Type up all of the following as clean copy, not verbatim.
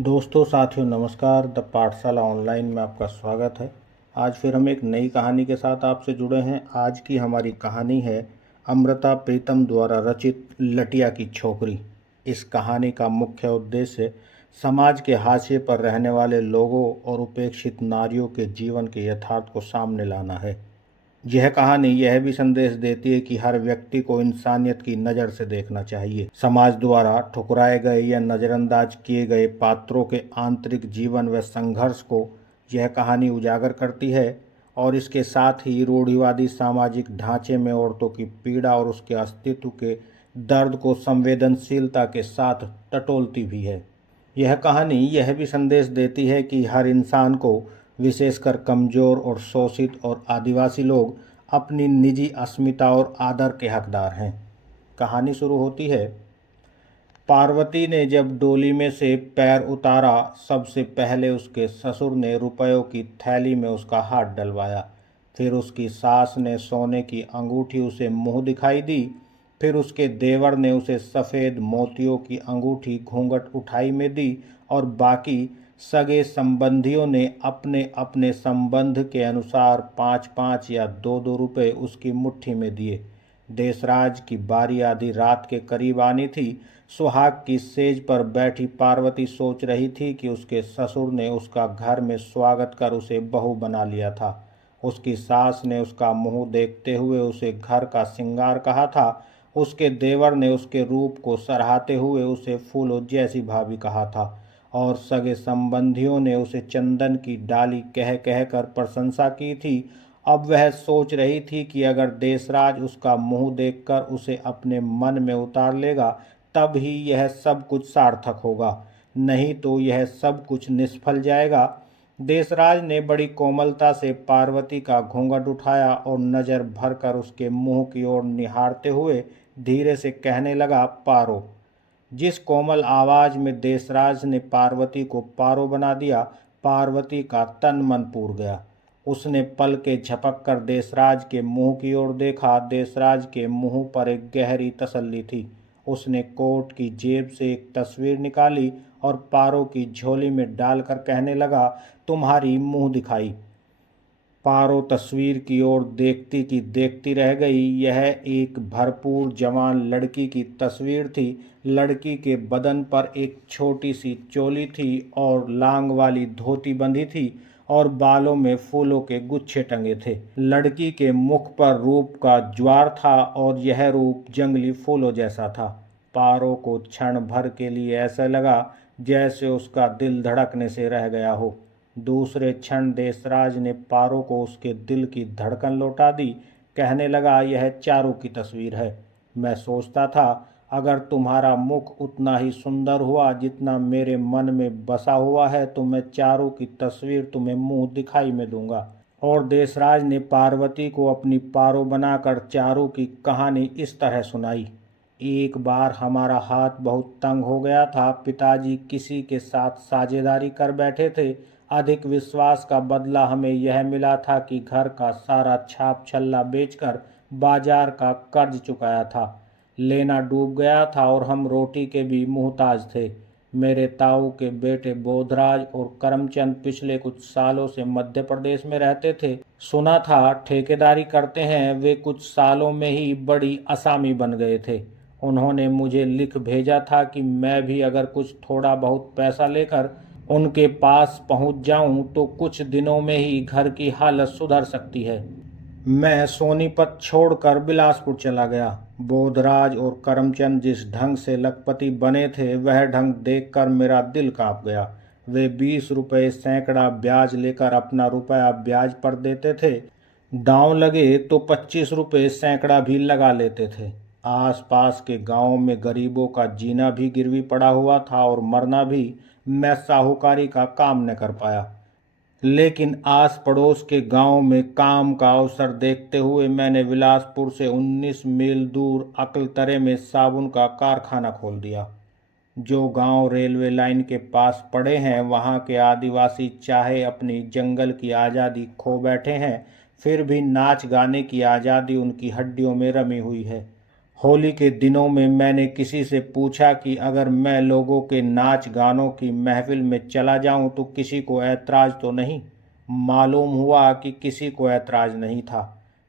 दोस्तों साथियों नमस्कार। द पाठशाला ऑनलाइन में आपका स्वागत है। आज फिर हम एक नई कहानी के साथ आपसे जुड़े हैं। आज की हमारी कहानी है अमृता प्रीतम द्वारा रचित लटिया की छोकरी। इस कहानी का मुख्य उद्देश्य समाज के हाशिए पर रहने वाले लोगों और उपेक्षित नारियों के जीवन के यथार्थ को सामने लाना है। यह कहानी यह भी संदेश देती है कि हर व्यक्ति को इंसानियत की नज़र से देखना चाहिए। समाज द्वारा ठुकराए गए या नज़रअंदाज किए गए पात्रों के आंतरिक जीवन व संघर्ष को यह कहानी उजागर करती है और इसके साथ ही रूढ़िवादी सामाजिक ढांचे में औरतों की पीड़ा और उसके अस्तित्व के दर्द को संवेदनशीलता के साथ टटोलती भी है। यह कहानी यह भी संदेश देती है कि हर इंसान को, विशेषकर कमज़ोर और शोषित और आदिवासी लोग, अपनी निजी अस्मिता और आदर के हकदार हैं। कहानी शुरू होती है। पार्वती ने जब डोली में से पैर उतारा, सबसे पहले उसके ससुर ने रुपयों की थैली में उसका हाथ डलवाया। फिर उसकी सास ने सोने की अंगूठी उसे मुँह दिखाई दी। फिर उसके देवर ने उसे सफ़ेद मोतियों की अंगूठी घूंघट उठाई में दी और बाकी सगे संबंधियों ने अपने अपने संबंध के अनुसार 5-5 या 2-2 रुपये उसकी मुट्ठी में दिए। देशराज की बारी आधी रात के करीब आनी थी। सुहाग की सेज पर बैठी पार्वती सोच रही थी कि उसके ससुर ने उसका घर में स्वागत कर उसे बहू बना लिया था। उसकी सास ने उसका मुंह देखते हुए उसे घर का सिंगार कहा था। उसके देवर ने उसके रूप को सराहते हुए उसे फूलों जैसी भाभी कहा था और सगे संबंधियों ने उसे चंदन की डाली कह कह कर प्रशंसा की थी। अब वह सोच रही थी कि अगर देशराज उसका मुंह देखकर उसे अपने मन में उतार लेगा तब ही यह सब कुछ सार्थक होगा, नहीं तो यह सब कुछ निष्फल जाएगा। देशराज ने बड़ी कोमलता से पार्वती का घूंघट उठाया और नज़र भरकर उसके मुंह की ओर निहारते हुए धीरे से कहने लगा, पारो। जिस कोमल आवाज में देशराज ने पार्वती को पारो बना दिया, पार्वती का तन मन पूर गया। उसने पल के झपक कर देशराज के मुंह की ओर देखा। देशराज के मुंह पर एक गहरी तसल्ली थी। उसने कोट की जेब से एक तस्वीर निकाली और पारो की झोली में डालकर कहने लगा, तुम्हारी मुंह दिखाई। पारो तस्वीर की ओर देखती की देखती रह गई। यह एक भरपूर जवान लड़की की तस्वीर थी। लड़की के बदन पर एक छोटी सी चोली थी और लांग वाली धोती बंधी थी और बालों में फूलों के गुच्छे टंगे थे। लड़की के मुख पर रूप का ज्वार था और यह रूप जंगली फूलों जैसा था। पारो को क्षण भर के लिए ऐसा लगा जैसे उसका दिल धड़कने से रह गया हो। दूसरे क्षण देशराज ने पारो को उसके दिल की धड़कन लौटा दी। कहने लगा, यह चारू की तस्वीर है। मैं सोचता था अगर तुम्हारा मुख उतना ही सुंदर हुआ जितना मेरे मन में बसा हुआ है तो मैं चारू की तस्वीर तुम्हें मुंह दिखाई में दूंगा। और देशराज ने पार्वती को अपनी पारो बनाकर चारू की कहानी इस तरह सुनाई। एक बार हमारा हाथ बहुत तंग हो गया था। पिताजी किसी के साथ साझेदारी कर बैठे थे। अधिक विश्वास का बदला हमें यह मिला था कि घर का सारा छाप छल्ला बेचकर बाजार का कर्ज चुकाया था। लेना डूब गया था और हम रोटी के भी मुहताज थे। मेरे ताऊ के बेटे बोधराज और करमचंद पिछले कुछ सालों से मध्य प्रदेश में रहते थे। सुना था ठेकेदारी करते हैं। वे कुछ सालों में ही बड़ी असामी बन गए थे। उन्होंने मुझे लिख भेजा था कि मैं भी अगर कुछ थोड़ा बहुत पैसा लेकर उनके पास पहुंच जाऊं तो कुछ दिनों में ही घर की हालत सुधर सकती है। मैं सोनीपत छोड़कर बिलासपुर चला गया। बोधराज और करमचंद जिस ढंग से लखपति बने थे वह ढंग देखकर मेरा दिल कांप गया। वे 20 रुपये सैकड़ा ब्याज लेकर अपना रुपया ब्याज पर देते थे। दांव लगे तो 25 रुपये सैकड़ा भी लगा लेते थे। आसपास के गांवों में गरीबों का जीना भी गिरवी पड़ा हुआ था और मरना भी। मैं साहूकारी का काम न कर पाया, लेकिन आस पड़ोस के गांव में काम का अवसर देखते हुए मैंने बिलासपुर से 19 मील दूर अकलतरे में साबुन का कारखाना खोल दिया। जो गांव रेलवे लाइन के पास पड़े हैं वहां के आदिवासी चाहे अपनी जंगल की आज़ादी खो बैठे हैं, फिर भी नाच गाने की आज़ादी उनकी हड्डियों में रमी हुई है। होली के दिनों में मैंने किसी से पूछा कि अगर मैं लोगों के नाच गानों की महफिल में चला जाऊं तो किसी को ऐतराज़ तो नहीं। मालूम हुआ कि किसी को ऐतराज़ नहीं था।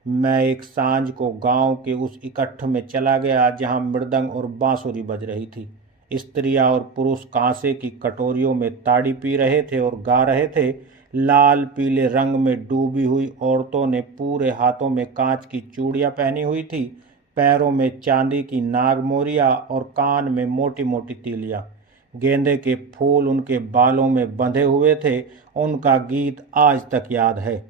मैं एक सांझ को गांव के उस इकट्ठ में चला गया जहां मृदंग और बांसुरी बज रही थी। स्त्रियां और पुरुष कांसे की कटोरियों में ताड़ी पी रहे थे और गा रहे थे। लाल पीले रंग में डूबी हुई औरतों ने पूरे हाथों में कांच की चूड़ियां पहनी हुई थी, पैरों में चांदी की नागमोरियां और कान में मोटी मोटी तीलियां। गेंदे के फूल उनके बालों में बंधे हुए थे। उनका गीत आज तक याद है।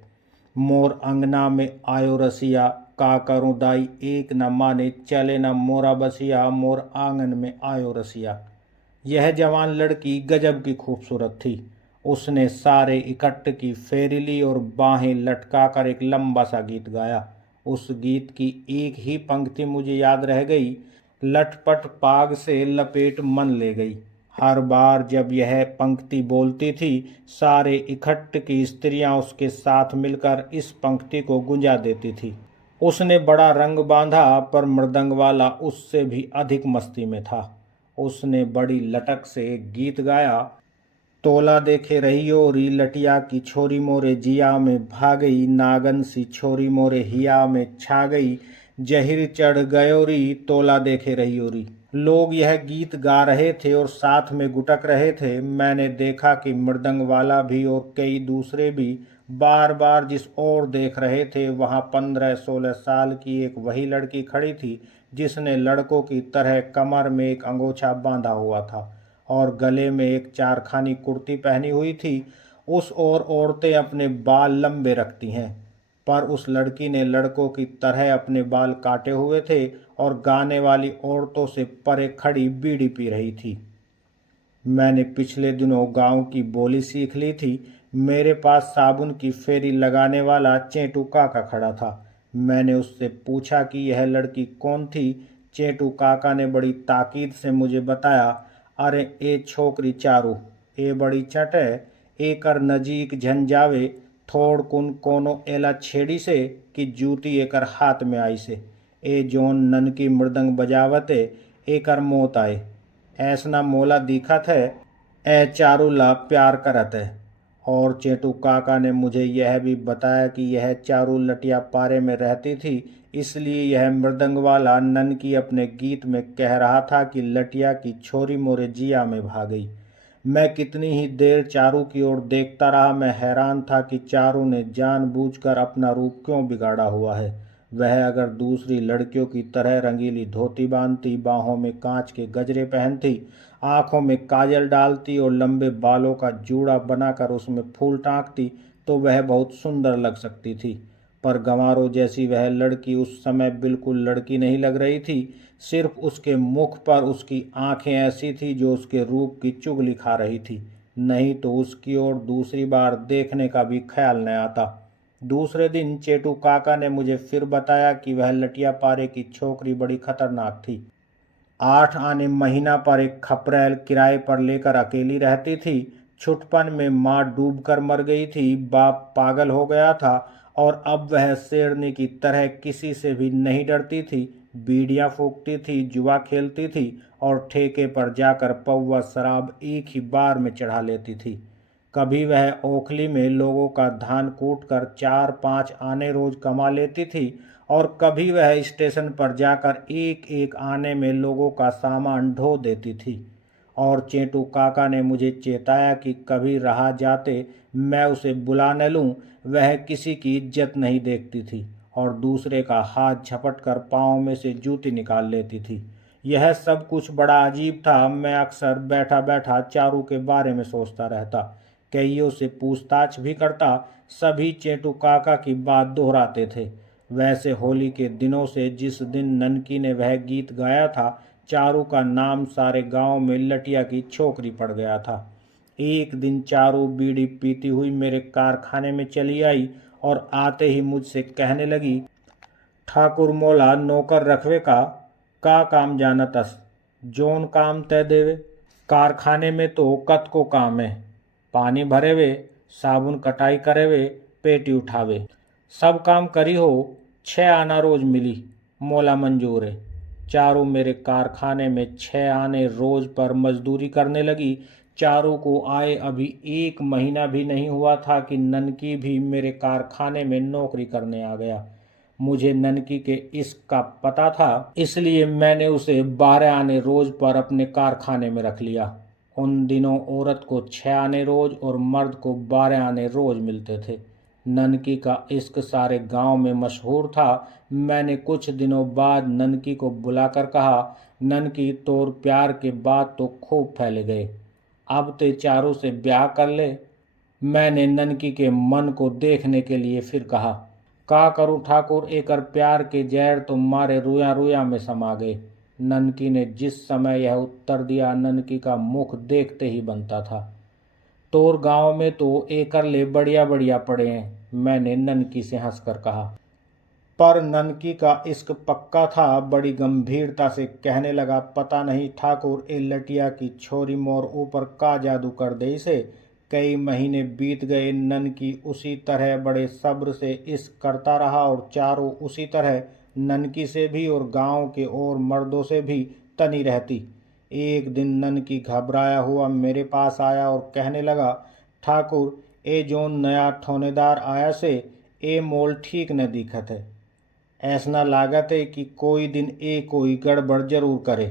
मोर अंगना में आयो रसिया, का करूं दाई एक न माने, चले न मोरा बसिया, मोर आंगन में आयो रसिया। यह जवान लड़की गजब की खूबसूरत थी। उसने सारे इकट्ठ की फेरी ली और बाहें लटकाकर एक लंबा सा गीत गाया। उस गीत की एक ही पंक्ति मुझे याद रह गई, लटपट पाग से लपेट मन ले गई। हर बार जब यह पंक्ति बोलती थी, सारे इकट्ठ की स्त्रियां उसके साथ मिलकर इस पंक्ति को गुंजा देती थी। उसने बड़ा रंग बांधा, पर मृदंग वाला उससे भी अधिक मस्ती में था। उसने बड़ी लटक से एक गीत गाया, तोला देखे रहियो री लटिया की छोरी मोरे जिया में भा गई, नागन सी छोरी मोरे हिया में छा गई, जहिर चढ़ गयो री तोला देखे रहियो री। लोग यह गीत गा रहे थे और साथ में गुटक रहे थे। मैंने देखा कि मृदंग वाला भी और कई दूसरे भी बार बार जिस ओर देख रहे थे, वहां 15-16 साल की एक वही लड़की खड़ी थी जिसने लड़कों की तरह कमर में एक अंगोछा बांधा हुआ था और गले में एक चारखानी कुर्ती पहनी हुई थी। उस ओर औरतें अपने बाल लंबे रखती हैं, पर उस लड़की ने लड़कों की तरह अपने बाल काटे हुए थे और गाने वाली औरतों से परे खड़ी बीड़ी पी रही थी। मैंने पिछले दिनों गांव की बोली सीख ली थी। मेरे पास साबुन की फेरी लगाने वाला चेटू काका खड़ा था। मैंने उससे पूछा कि यह लड़की कौन थी। चेटू काका ने बड़ी ताकीद से मुझे बताया, अरे ए छोकरी चारू, ए बड़ी चट है, ए कर नजीक झन जावे, थोड़ कुन कोनो एला छेड़ी से कि जूती एकर हाथ में आई से, ए जोन नन की मृदंग बजावत है, ए कर मौत आए। ऐसना मोला दिखत है, ए चारू ला प्यार करत है। और चेटू काका ने मुझे यह भी बताया कि यह चारू लटिया पारे में रहती थी, इसलिए यह मृदंग वाला नन की अपने गीत में कह रहा था कि लटिया की छोरी मोरे जिया में भाग गई। मैं कितनी ही देर चारू की ओर देखता रहा। मैं हैरान था कि चारू ने जानबूझकर अपना रूप क्यों बिगाड़ा हुआ है। वह अगर दूसरी लड़कियों की तरह रंगीली धोती बांधती, बाहों में कांच के गजरे पहनती, आंखों में काजल डालती और लंबे बालों का जूड़ा बनाकर उसमें फूल टांकती, तो वह बहुत सुंदर लग सकती थी। पर गंवारों जैसी वह लड़की उस समय बिल्कुल लड़की नहीं लग रही थी। सिर्फ उसके मुख पर उसकी आंखें ऐसी थी जो उसके रूप की चुगली खा रही थी, नहीं तो उसकी ओर दूसरी बार देखने का भी ख्याल न आता। दूसरे दिन चेटू काका ने मुझे फिर बताया कि वह लटिया पारे की छोकरी बड़ी खतरनाक थी। 8 आने महीना पर एक खपरेल किराए पर लेकर अकेली रहती थी। छुटपन में माँ डूबकर मर गई थी, बाप पागल हो गया था और अब वह शेरनी की तरह किसी से भी नहीं डरती थी। बीड़ियाँ फूकती थी, जुआ खेलती थी और ठेके पर जाकर पौवा शराब एक ही बार में चढ़ा लेती थी। कभी वह ओखली में लोगों का धान कूट कर 4-5 आने रोज कमा लेती थी और कभी वह स्टेशन पर जाकर एक एक आने में लोगों का सामान ढो देती थी। और चेटू काका ने मुझे चेताया कि कभी रहा जाते मैं उसे बुला न लूं। वह किसी की इज्जत नहीं देखती थी और दूसरे का हाथ झपट कर पाँव में से जूती निकाल लेती थी। यह सब कुछ बड़ा अजीब था। मैं अक्सर बैठा बैठा चारू के बारे में सोचता रहता, कईयों से पूछताछ भी करता। सभी चेटू काका की बात दोहराते थे। वैसे होली के दिनों से जिस दिन ननकी ने वह गीत गाया था, चारू का नाम सारे गांव में लटिया की छोकरी पड़ गया था। एक दिन चारू बीड़ी पीती हुई मेरे कारखाने में चली आई और आते ही मुझसे कहने लगी, ठाकुर मोला नौकर रखवे का काम जानतस, जोन काम तय देवे। कारखाने में तो कत को काम है, पानी भरे वे, साबुन कटाई करे वे, पेटी उठावे, सब काम करी हो। 6 आना रोज मिली, मोला मंजूर है। चारू मेरे कारखाने में 6 आने रोज पर मजदूरी करने लगी। चारू को आए अभी 1 महीना भी नहीं हुआ था कि ननकी भी मेरे कारखाने में नौकरी करने आ गया। मुझे ननकी के इसका पता था, इसलिए मैंने उसे 12 आने रोज पर अपने कारखाने में रख लिया। उन दिनों औरत को 6 आने रोज और मर्द को 12 आने रोज मिलते थे। ननकी का इश्क सारे गांव में मशहूर था। मैंने कुछ दिनों बाद ननकी को बुलाकर कहा, ननकी तोर प्यार के बाद तो खूब फैले गए, अब ते चारों से ब्याह कर ले। मैंने ननकी के मन को देखने के लिए फिर कहा, का करूं ठाकुर, एकर प्यार के जहर तो मारे रुया रुया में समा गए। ननकी ने जिस समय यह उत्तर दिया, ननकी का मुख देखते ही बनता था। तोर गांव में तो एकर ले बढ़िया बढ़िया पड़े हैं, मैंने ननकी से हंसकर कहा। पर ननकी का इश्क पक्का था। बड़ी गंभीरता से कहने लगा, पता नहीं ठाकुर, ए लटिया की छोरी मोर ऊपर का जादू कर दे इसे। कई महीने बीत गए, ननकी उसी तरह बड़े सब्र से इश्क करता रहा और चारों उसी तरह ननकी से भी और गांव के और मर्दों से भी तनी रहती। एक दिन ननकी घबराया हुआ मेरे पास आया और कहने लगा, ठाकुर, ए जोन नया ठोनेदार आया से ए मोल ठीक न दिखत है। ऐसा लागत है कि कोई दिन ए कोई गड़बड़ जरूर करे।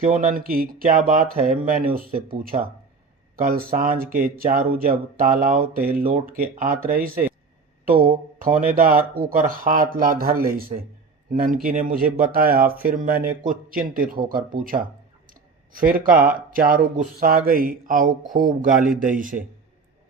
क्यों ननकी, क्या बात है, मैंने उससे पूछा। कल सांझ के चारू जब तालाब ते लौट के आत रही से तो ठोनेदार ऊकर हाथ ला धर ले से, ननकी ने मुझे बताया। फिर मैंने कुछ चिंतित होकर पूछा, फिर का चारू गुस्सा गई आउ खूब गाली दई से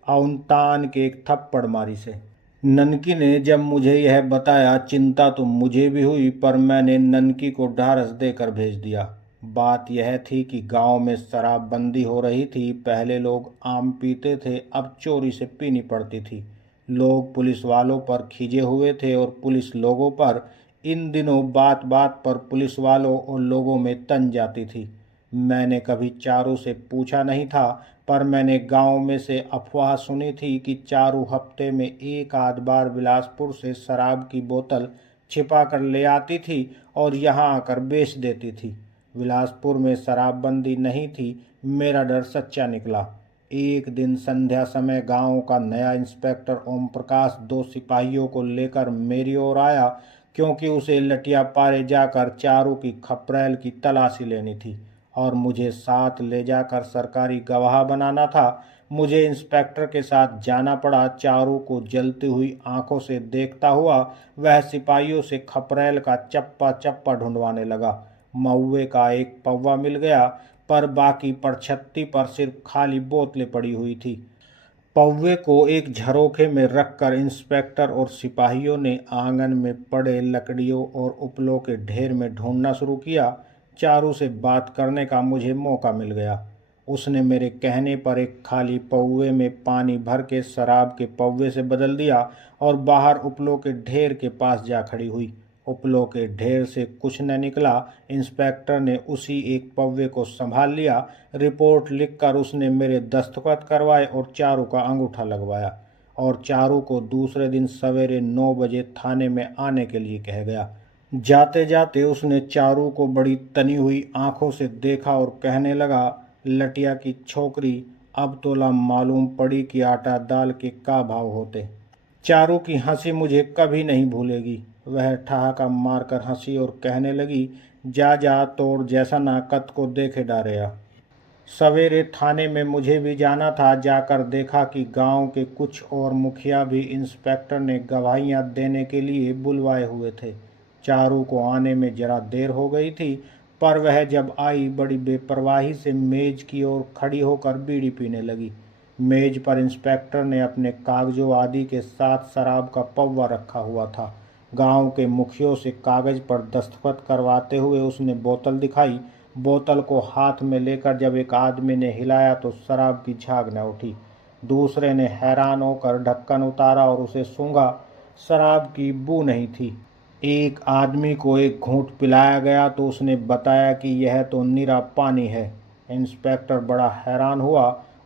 औन तान के एक थप्पड़ मारी से। ननकी ने जब मुझे यह बताया, चिंता तो मुझे भी हुई, पर मैंने ननकी को ढारस देकर भेज दिया। बात यह थी कि गांव में शराबबंदी हो रही थी। पहले लोग आम पीते थे, अब चोरी से पीनी पड़ती थी। लोग पुलिस वालों पर खिजे हुए थे और पुलिस लोगों पर। इन दिनों बात बात पर पुलिस वालों और लोगों में तन जाती थी। मैंने कभी चारू से पूछा नहीं था, पर मैंने गांव में से अफवाह सुनी थी कि चारू हफ्ते में एक आध बार बिलासपुर से शराब की बोतल छिपा कर ले आती थी और यहाँ आकर बेच देती थी। बिलासपुर में शराबबंदी नहीं थी। मेरा डर सच्चा निकला। एक दिन संध्या समय गांव का नया इंस्पेक्टर ओम प्रकाश 2 सिपाहियों को लेकर मेरी ओर आया, क्योंकि उसे लटिया पारे जाकर चारू की खपरेल की तलाशी लेनी थी और मुझे साथ ले जाकर सरकारी गवाह बनाना था। मुझे इंस्पेक्टर के साथ जाना पड़ा। चारू को जलती हुई आंखों से देखता हुआ वह सिपाहियों से खपरेल का चप्पा चप्पा ढूंढवाने लगा। महुए का एक पौवा मिल गया, पर बाकी परछत्ती पर सिर्फ खाली बोतलें पड़ी हुई थी। पौवे को एक झरोखे में रखकर इंस्पेक्टर और सिपाहियों ने आंगन में पड़े लकड़ियों और उपलों के ढेर में ढूंढना शुरू किया। चारू से बात करने का मुझे मौका मिल गया। उसने मेरे कहने पर एक खाली पौवे में पानी भर के शराब के पौवे से बदल दिया और बाहर उपलों के ढेर के पास जा खड़ी हुई। उपलों के ढेर से कुछ न निकला। इंस्पेक्टर ने उसी एक पौवे को संभाल लिया। रिपोर्ट लिखकर उसने मेरे दस्तखत करवाए और चारू का अंगूठा लगवाया और चारू को दूसरे दिन सवेरे 9 बजे थाने में आने के लिए कह गया। जाते जाते उसने चारू को बड़ी तनी हुई आंखों से देखा और कहने लगा, लटिया की छोकरी, अब तोला मालूम पड़ी कि आटा दाल के का भाव होते। चारू की हंसी मुझे कभी नहीं भूलेगी। वह ठहाका मारकर हंसी और कहने लगी, जा जा, तोड़ जैसा नाकत को देखे डारेया। सवेरे थाने में मुझे भी जाना था। जाकर देखा कि गांव के कुछ और मुखिया भी इंस्पेक्टर ने गवाहियां देने के लिए बुलवाए हुए थे। चारू को आने में जरा देर हो गई थी, पर वह जब आई बड़ी बेपरवाही से मेज की ओर खड़ी होकर बीड़ी पीने लगी। मेज पर इंस्पेक्टर ने अपने कागजों आदि के साथ शराब का पौवा रखा हुआ था। गांव के मुखियों से कागज पर दस्तखत करवाते हुए उसने बोतल दिखाई। बोतल को हाथ में लेकर जब एक आदमी ने हिलाया तो शराब की झाग न उठी। दूसरे ने हैरान होकर ढक्कन उतारा और उसे सूंघा। शराब की बू नहीं थी। एक आदमी को एक घूंट पिलाया गया तो उसने बताया कि यह तो निरा पानी है। इंस्पेक्टर बड़ा हैरान हुआ।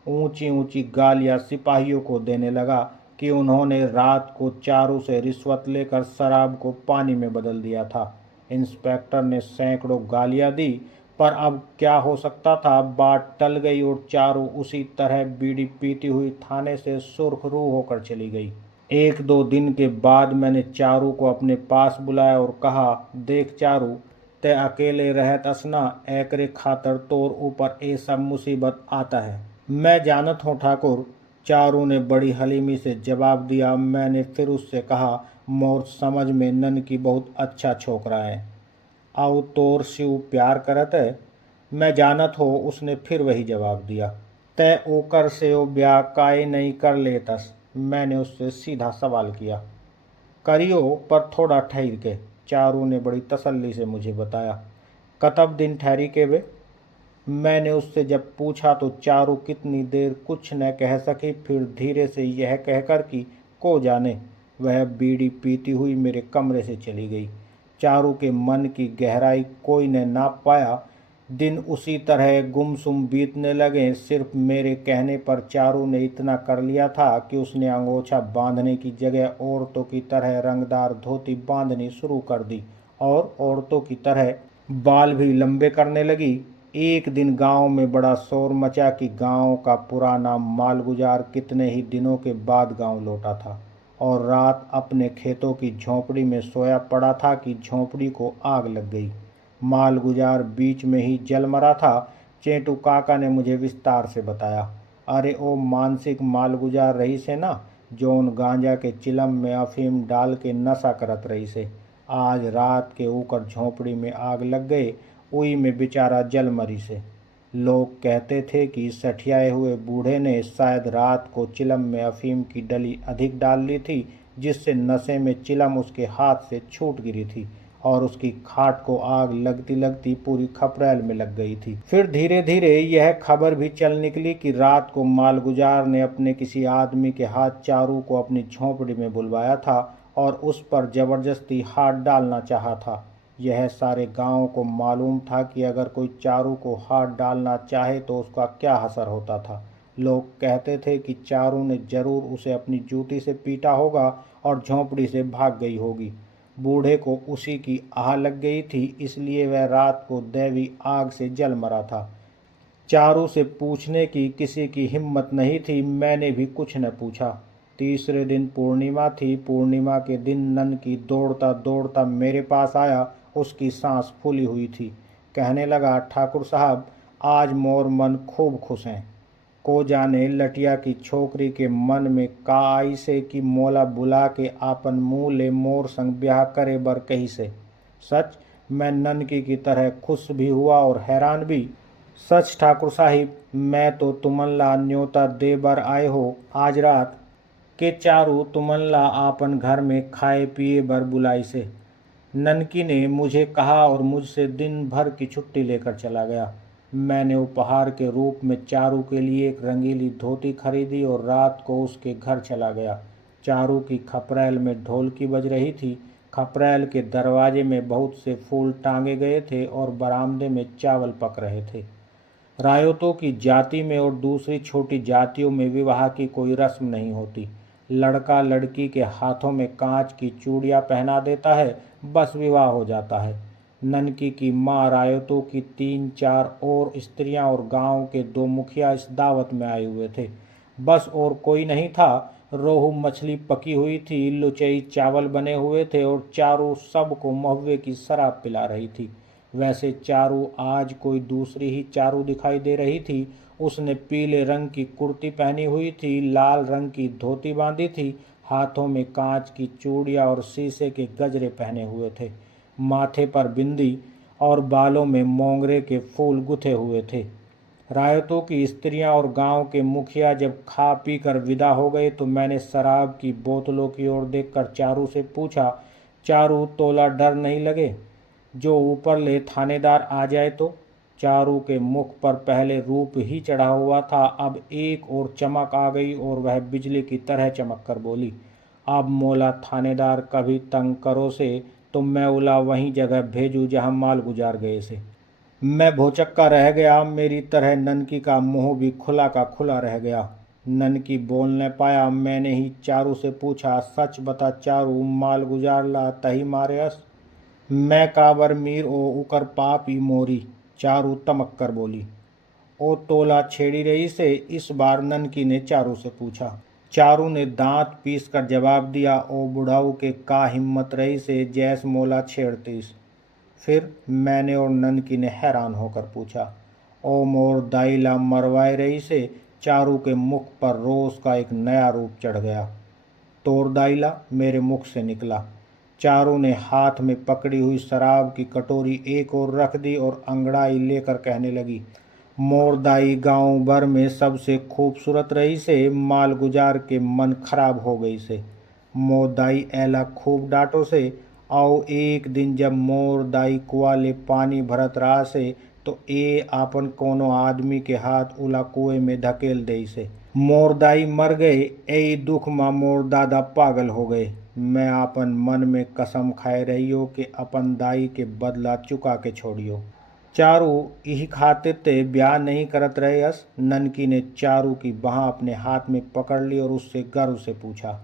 ऊंची ऊंची गालियां सिपाहियों को देने लगा कि उन्होंने रात को चारू से रिश्वत लेकर शराब को पानी में बदल दिया था। इंस्पेक्टर ने सैकड़ों गालियां दी, पर अब क्या हो सकता था। बात टल गई और चारू उसी तरह बीड़ी पीती हुई थाने से सुर्खरू होकर चली गई। एक दो दिन के बाद मैंने चारू को अपने पास बुलाया और कहा, देख चारू, ते अकेले रहत असना, एकरे खातर तोर ऊपर ये सब मुसीबत आता है। मैं जानत हूँ ठाकुर, चारू ने बड़ी हलीमी से जवाब दिया। मैंने फिर उससे कहा, मोर समझ में नन की बहुत अच्छा छोकरा है, आउ तोर शिव प्यार करत है। मैं जानत हो, उसने फिर वही जवाब दिया। तय ओकर से ओ ब्याह काहे नहीं कर लेतस, मैंने उससे सीधा सवाल किया। करियो, पर थोड़ा ठहर के, चारू ने बड़ी तसल्ली से मुझे बताया। कतब दिन ठहरी के वे, मैंने उससे जब पूछा तो चारू कितनी देर कुछ न कह सकी, फिर धीरे से यह कहकर कि को जाने, वह बीड़ी पीती हुई मेरे कमरे से चली गई। चारू के मन की गहराई कोई न नाप पाया। दिन उसी तरह गुमसुम बीतने लगे। सिर्फ मेरे कहने पर चारू ने इतना कर लिया था कि उसने अंगोछा बांधने की जगह औरतों की तरह रंगदार धोती बांधनी शुरू कर दी और औरतों की तरह बाल भी लंबे करने लगी। एक दिन गांव में बड़ा शोर मचा कि गांव का पुराना मालगुजार कितने ही दिनों के बाद गांव लौटा था और रात अपने खेतों की झोंपड़ी में सोया पड़ा था कि झोंपड़ी को आग लग गई। मालगुजार बीच में ही जल मरा था। चेटू काका ने मुझे विस्तार से बताया। अरे ओ मानसिक मालगुजार रही से ना, जो उन गांजा के चिलम में अफीम डाल के नशा करत रही से, आज रात के ऊकर झोंपड़ी में आग लग गए, उई में बेचारा जल मरी से। लोग कहते थे कि सठियाए हुए बूढ़े ने शायद रात को चिलम में अफीम की डली अधिक डाल ली थी, जिससे नशे में चिलम उसके हाथ से छूट गिरी थी और उसकी खाट को आग लगती लगती पूरी खपरेल में लग गई थी। फिर धीरे धीरे यह खबर भी चल निकली कि रात को मालगुजार ने अपने किसी आदमी के हाथ चारू को अपनी झोंपड़ी में बुलवाया था और उस पर जबरदस्ती हाथ डालना चाहा था। यह सारे गांव को मालूम था कि अगर कोई चारू को हाथ डालना चाहे तो उसका क्या असर होता था। लोग कहते थे कि चारू ने जरूर उसे अपनी जूती से पीटा होगा और झोंपड़ी से भाग गई होगी। बूढ़े को उसी की आह लग गई थी, इसलिए वह रात को दैवी आग से जल मरा था। चारू से पूछने की किसी की हिम्मत नहीं थी। मैंने भी कुछ न पूछा। तीसरे दिन पूर्णिमा थी। पूर्णिमा के दिन नन की दौड़ता दौड़ता मेरे पास आया। उसकी सांस फूली हुई थी। कहने लगा, ठाकुर साहब, आज मोर मन खूब खुश हैं। को जाने लटिया की छोकरी के मन में का आई से कि मोला बुला के आपन मुँह ले मोर संग ब्याह करे बर कही से। सच मैं ननकी की तरह खुश भी हुआ और हैरान भी। सच ठाकुर साहिब, मैं तो तुमन ला न्योता दे बर आए हो आज रात के चारू तुमन ला आपन घर में खाए पिए बर बुलाई से। ननकी ने मुझे कहा और मुझसे दिन भर की छुट्टी लेकर चला गया। मैंने उपहार के रूप में चारू के लिए एक रंगीली धोती खरीदी और रात को उसके घर चला गया। चारू की खपरेल में ढोलकी बज रही थी। खपरेल के दरवाजे में बहुत से फूल टांगे गए थे और बरामदे में चावल पक रहे थे। रायतों की जाति में और दूसरी छोटी जातियों में विवाह की कोई रस्म नहीं होती। लड़का लड़की के हाथों में कांच की चूड़ियां पहना देता है, बस विवाह हो जाता है। ननकी की माँ, रायतों की 3-4 और स्त्रियां और गांव के 2 मुखिया इस दावत में आए हुए थे। बस और कोई नहीं था। रोहू मछली पकी हुई थी, लुचई चावल बने हुए थे और चारू सबको महुए की शराब पिला रही थी। वैसे चारू आज कोई दूसरी ही चारू दिखाई दे रही थी। उसने पीले रंग की कुर्ती पहनी हुई थी, लाल रंग की धोती बांधी थी, हाथों में कांच की चूड़ियां और शीशे के गजरे पहने हुए थे। माथे पर बिंदी और बालों में मोंगरे के फूल गुथे हुए थे। रायतों की स्त्रियां और गांव के मुखिया जब खा पी कर विदा हो गए तो मैंने शराब की बोतलों की ओर देखकर चारू से पूछा, चारू, तोला डर नहीं लगे जो ऊपर ले थानेदार आ जाए तो? चारू के मुख पर पहले रूप ही चढ़ा हुआ था, अब एक और चमक आ गई और वह बिजली की तरह चमक कर बोली, अब मोला थानेदार कभी तंग करो से तो मैं उला वहीं जगह भेजूँ जहाँ माल गुजार गए से। मैं भौचक्का रह गया। मेरी तरह ननकी का मुंह भी खुला का खुला रह गया। ननकी बोल न पाया। मैंने ही चारू से पूछा, सच बता चारू, माल गुजार ला तही मारे अस? मैं काबर मीर ओ उकर पाप ई मोरी, चारू तमक कर बोली। ओ तोला छेड़ी रही से, इस बार ननकी ने चारू से पूछा। चारू ने दांत पीस कर जवाब दिया, ओ बुढ़ाऊ के का हिम्मत रही से जैस मोला छेड़तीस। फिर मैंने और ननकी ने हैरान होकर पूछा। ओ मोर दाइला मरवाए रही से। चारू के मुख पर रोष का एक नया रूप चढ़ गया। तोर दाइला मेरे मुख से निकला। चारू ने हाथ में पकड़ी हुई शराब की कटोरी एक ओर रख दी और अंगड़ाई लेकर कहने लगी, मोर दाई गाँव भर में सबसे खूबसूरत रही से, माल गुजार के मन खराब हो गई से। मोर दाई ऐला खूब डांटो से। आओ एक दिन जब मोर दाई कुआले पानी भरत रहा से, तो ए आपन कोनो आदमी के हाथ उला कुएं में धकेल दई से। मोर दाई मर गए, ए दुख में मोर दादा पागल हो गए। मैं आपन मन में कसम खाए रहियो कि अपन दाई के बदला चुका के छोड़ियो। चारू यही खातिर ते ब्याह नहीं करत रहे अस। ननकी ने चारू की बाह अपने हाथ में पकड़ ली और उससे गर्व से पूछा।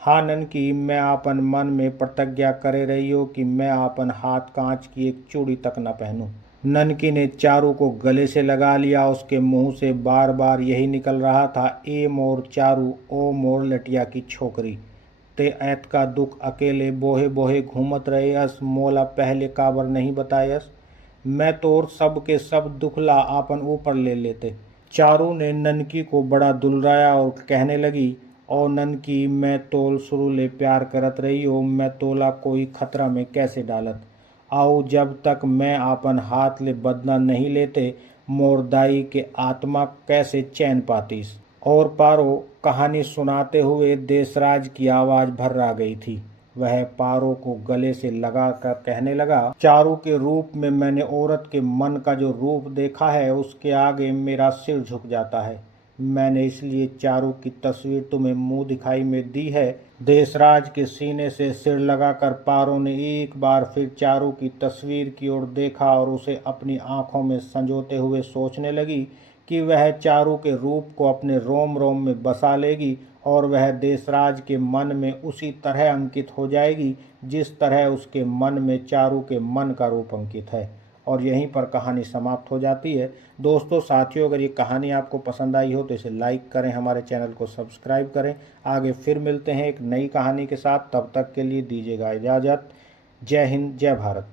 हाँ ननकी, मैं आपन मन में प्रतिज्ञा करे रहियो कि मैं आपन हाथ कांच की एक चूड़ी तक न पहनूं। ननकी ने चारू को गले से लगा लिया। उसके मुंह से बार बार यही निकल रहा था, ए मोर चारू, ओ मोर लटिया की छोकरी, ते ऐत का दुख अकेले बोहे बोहे घूमत रहे अस, मोला पहले काबर नहीं बतायस। मैं तोर सब के सब दुखला आपन ऊपर ले लेते। चारू ने ननकी को बड़ा दुलराया और कहने लगी, ओ ननकी, मैं तोल शुरू ले प्यार करत रही हो, मैं तोला कोई खतरा में कैसे डालत। आओ जब तक मैं आपन हाथ ले बदला नहीं लेते, मोर दाई के आत्मा कैसे चैन पातीस। और पारो कहानी सुनाते हुए देशराज की आवाज़ भर आ गई थी। वह पारो को गले से लगा कर कहने लगा, चारू के रूप में मैंने औरत के मन का जो रूप देखा है, उसके आगे मेरा सिर झुक जाता है। मैंने इसलिए चारू की तस्वीर तुम्हें मुंह दिखाई में दी है। देशराज के सीने से सिर लगाकर पारो ने एक बार फिर चारू की तस्वीर की ओर देखा और उसे अपनी आंखों में संजोते हुए सोचने लगी कि वह चारू के रूप को अपने रोम रोम में बसा लेगी और वह देशराज के मन में उसी तरह अंकित हो जाएगी जिस तरह उसके मन में चारू के मन का रूप अंकित है। और यहीं पर कहानी समाप्त हो जाती है। दोस्तों साथियों, अगर ये कहानी आपको पसंद आई हो तो इसे लाइक करें, हमारे चैनल को सब्सक्राइब करें। आगे फिर मिलते हैं एक नई कहानी के साथ, तब तक के लिए दीजिएगा इजाज़त। जय हिंद, जय भारत।